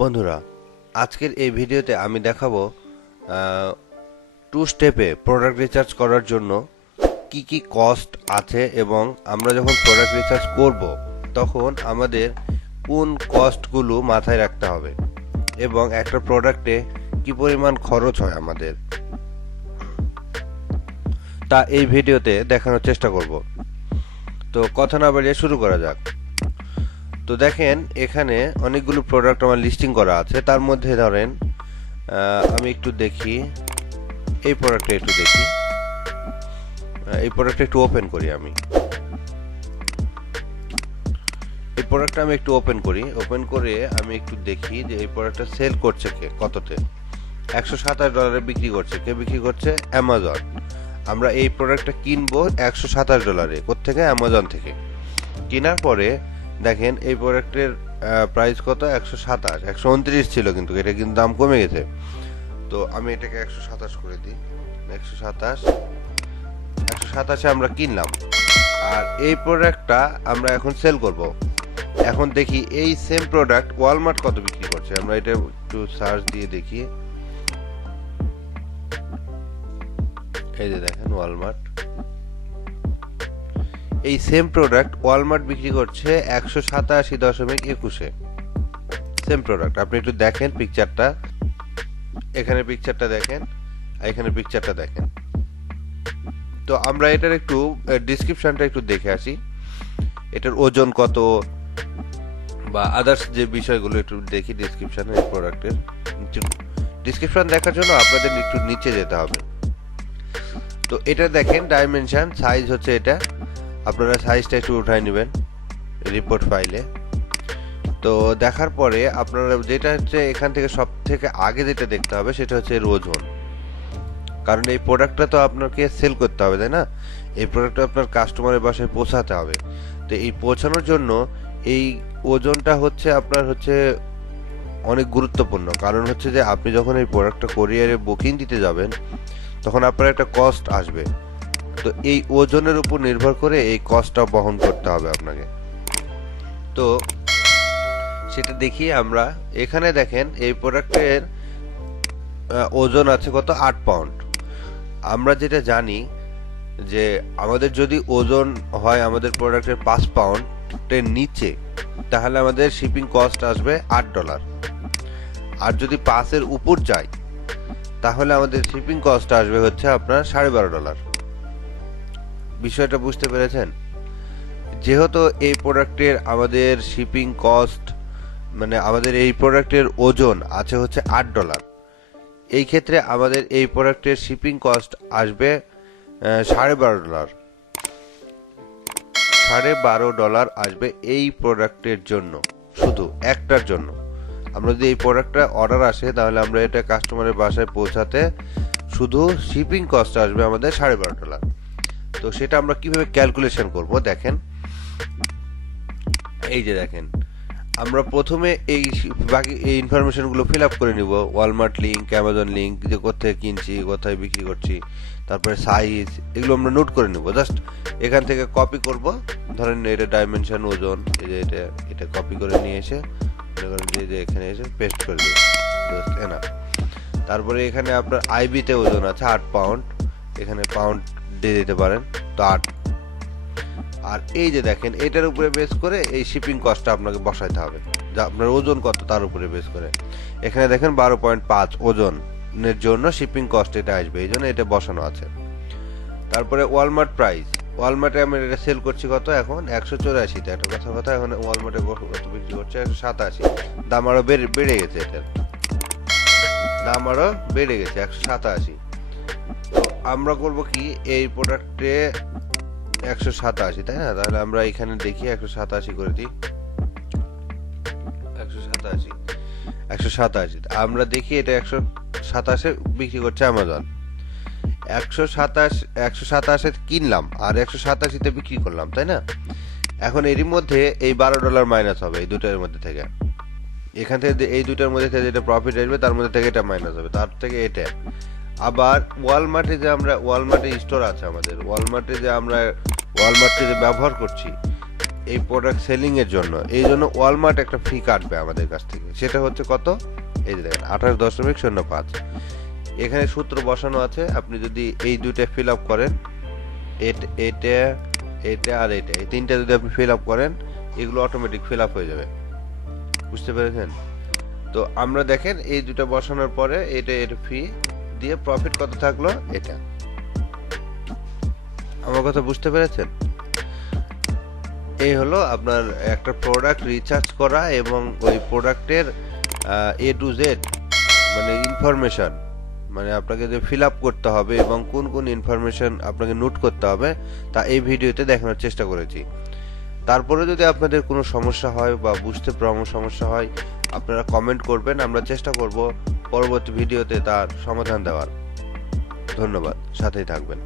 বন্ধুরা, আজকের এই ভিডিওতে আমি দেখাবো টু স্টেপে প্রোডাক্ট রিচার্জ করার জন্য কি কি কস্ট আছে এবং আমরা যখন প্রোডাক্ট রিচার্জ করব তখন আমাদের কোন কস্টগুলো মাথায় রাখতে হবে এবং একটা প্রোডাক্টে কি পরিমাণ খরচ হয় আমাদের, তা এই ভিডিওতে দেখানোর চেষ্টা করব। তো কথা না বাড়িয়ে শুরু করা যাক। তো দেখেন, এখানে অনেকগুলো প্রোডাক্ট আমার লিস্টিং করা আছে। তার মধ্যে ধরেন আমি একটু দেখি, এই প্রোডাক্টটা একটু দেখি, এই প্রোডাক্টটা একটু ওপেন করি। আমি এই প্রোডাক্টটা আমি একটু ওপেন করি। ওপেন করে আমি একটু দেখি যে এই প্রোডাক্টটা সেল করছে কে, কততে। $127 বিক্রি করছে। কে বিক্রি করছে? অ্যামাজন। আমরা এই প্রোডাক্টটা কিনবো $127। কোত্থেকে? অ্যামাজন থেকে। কেনার পরে দেখেন এই প্রোডাক্টের প্রাইস কত? 127। 129 ছিল, কিন্তু এটা কিন্তু দাম কমে গেছে। তো আমি এটাকে 127 করে দিই। 127 আমরা কিনলাম। আর এই প্রোডাক্টটা আমরা এখন সেল করব। এখন দেখি এই সেম প্রোডাক্ট ওয়ালমার্ট কত বিক্রি করছে। আমরা এটা একটু সার্চ দিয়ে দেখি। এই যে দেখেন ওয়ালমার্ট, এই সেম প্রোডাক্ট ওয়ালমার্ট বিক্রি করছে 187.21। Same product. আপনি একটু দেখেন পিকচারটা, এখানে পিকচারটা দেখেন, এখানে পিকচারটা দেখেন। তো আমরা এটার একটু ডেসক্রিপশনটা একটু দেখে আসি, এটার ওজন কত বা আদার্স যে বিষয়গুলো একটু দেখি ডেসক্রিপশনে। এই প্রোডাক্টের ডেসক্রিপশন দেখার জন্য আপনাদের একটু নিচে যেতে হবে। তো এটা দেখেন ডাইমেনশন, সাইজ হচ্ছে এটা। আপনারা সাইজটা একটু উঠাই নেবেন রিপোর্ট ফাইলে। তো দেখার পরে আপনারা যেটা হচ্ছে এখান থেকে সব থেকে আগে যেটা দেখতে হবে সেটা হচ্ছে এর ওজন। কারণ এই প্রোডাক্টটা তো আপনাকে সেল করতে হবে, তাই না? এই প্রোডাক্টটা আপনার কাস্টমারের বাসায় পৌঁছাতে হবে। তো এই পৌঁছানোর জন্য এই ওজনটা হচ্ছে আপনার হচ্ছে অনেক গুরুত্বপূর্ণ। কারণ হচ্ছে যে আপনি যখন এই প্রোডাক্টটা কোরিয়ারে বুকিং দিতে যাবেন তখন আপনার একটা কস্ট আসবে। তো এই ওজনের উপর নির্ভর করে এই কস্টটা বহন করতে হবে আপনাকে। তো সেটা দেখি আমরা। এখানে দেখেন এই প্রোডাক্টের ওজন আছে কত? 8 পাউন্ড। আমরা যেটা জানি যে আমাদের যদি ওজন হয় আমাদের প্রোডাক্টের 5 পাউন্ডের নিচে, তাহলে আমাদের শিপিং কস্ট আসবে $8। আর যদি 5-এর উপর যায় তাহলে আমাদের শিপিং কস্ট আসবে হচ্ছে আপনার $12.5। বিষয়টা বুঝতে পেরেছেন? যেহেতু এই প্রোডাক্টের আমাদের শিপিং কস্ট মানে আমাদের এই প্রোডাক্টের ওজন আছে হচ্ছে $8, এই ক্ষেত্রে আমাদের এই প্রোডাক্টের শিপিং কস্ট আসবে $12.5। $12.5 আসবে এই প্রোডাক্টের জন্য, শুধু একটার জন্য। আমরা যদি এই প্রোডাক্টটা অর্ডার আসে তাহলে আমরা এটা কাস্টমারের বাসায় পৌঁছাতে শুধু শিপিং কস্ট আসবে আমাদের $12.5। তো সেটা আমরা কিভাবে ক্যালকুলেশন করব দেখেন। এই যে দেখেন, আমরা প্রথমে এই বাকি এই ইনফরমেশনগুলো ফিল আপ করে নিব। ওয়ালমার্ট লিঙ্ক, অ্যামাজন লিঙ্ক, যে কোথায় কিনছি, কোথায় বিক্রি করছি, তারপরে সাইজ, এগুলো আমরা নোট করে নিব। জাস্ট এখান থেকে কপি করব। ধরেন এটা ডাইমেনশন, ওজন, এই যে এটা কপি করে নিয়ে এসে যে এখানে এসে পেস্ট করে দিব। Just enough. তারপরে এখানে আপনার আইবিতে ওজন আছে 8 পাউন্ড, এখানে পাউন্ড দিয়ে দিতে পারেন। তো 8। আর এই যে দেখেন এটার উপরে বেস করে এই শিপিং কস্টটা আপনাকে বসাইতে হবে, যা আপনার ওজন কত তার উপরে বেস করে। এখানে দেখেন 12.5 ওজনের জন্য শিপিং কস্ট এটা আসবে, এই জন্য এটা বসানো আছে। তারপরে ওয়ালমার্ট প্রাইস। ওয়ালমার্টে আমি এটা সেল করছি কত এখন? 184। একটা কথা, এখন ওয়ালমার্টে কত বিক্রি করছে? 187। দাম আরো বেড়ে গেছে, এটার দাম আরো বেড়ে গেছে 187। তো আমরা করব কি, এই প্রোডাক্টে 187, তাই না? তাহলে আমরা এখানে দেখি 187 করে দিই। 187 আমরা দেখি এটা 127 বিক্রি করছে অ্যামাজন। 127 কিনলাম আর 187 বিক্রি করলাম, তাই না? এখন এরই মধ্যে এই $12 মাইনাস হবে এই দুটার মধ্যে থেকে। এখান থেকে এই দুটার মধ্যে থেকে যেটা প্রফিট আসবে তার মধ্যে থেকে এটা মাইনাস হবে, তার থেকে এটা। আবার ওয়ালমার্টে যে ওয়ালমার্টে স্টোর আছে আমাদের, ওয়ালমার্টে যে ব্যবহার করছি, এই প্রোডাক্ট সেলিং এর জন্য, এই জন্য ওয়ালমার্ট একটা ফি কাটবে আমাদের কাছ থেকে। সেটা হচ্ছে কত, এই যে দেখেন 28.05। এখানে সূত্র বসানো আছে, আপনি যদি এই দুইটা ফিল আপ করেন, এটা আর এটা, এই তিনটা যদি আপনি ফিল আপ করেন, এগুলো অটোমেটিক ফিল আপ হয়ে যাবে। বুঝতে পেরেছেন? তো আমরা দেখেন এই দুটো বসানোর পরে এটা এর ফি দিয়ে প্রফিট কত থাকলো, এটা। আমার কথা বুঝতে পেরেছেন? এই হলো আপনার একটা প্রোডাক্ট রিসার্চ করা এবং ওই প্রোডাক্টের A to Z মানে ইনফরমেশন, মানে আপনাকে যে ফিল আপ করতে হবে এবং কোন কোন ইনফরমেশন আপনাকে নোট করতে হবে তা এই ভিডিওতে দেখানোর চেষ্টা করেছি। তারপরে যদি আপনাদের কোনো সমস্যা হয় বা বুঝতে সমস্যা হয়, আপনারা কমেন্ট করবেন, আমরা চেষ্টা করব পরবর্তী ভিডিওতে তার সমাধান দেওয়ার। ধন্যবাদ, সাথেই থাকবেন।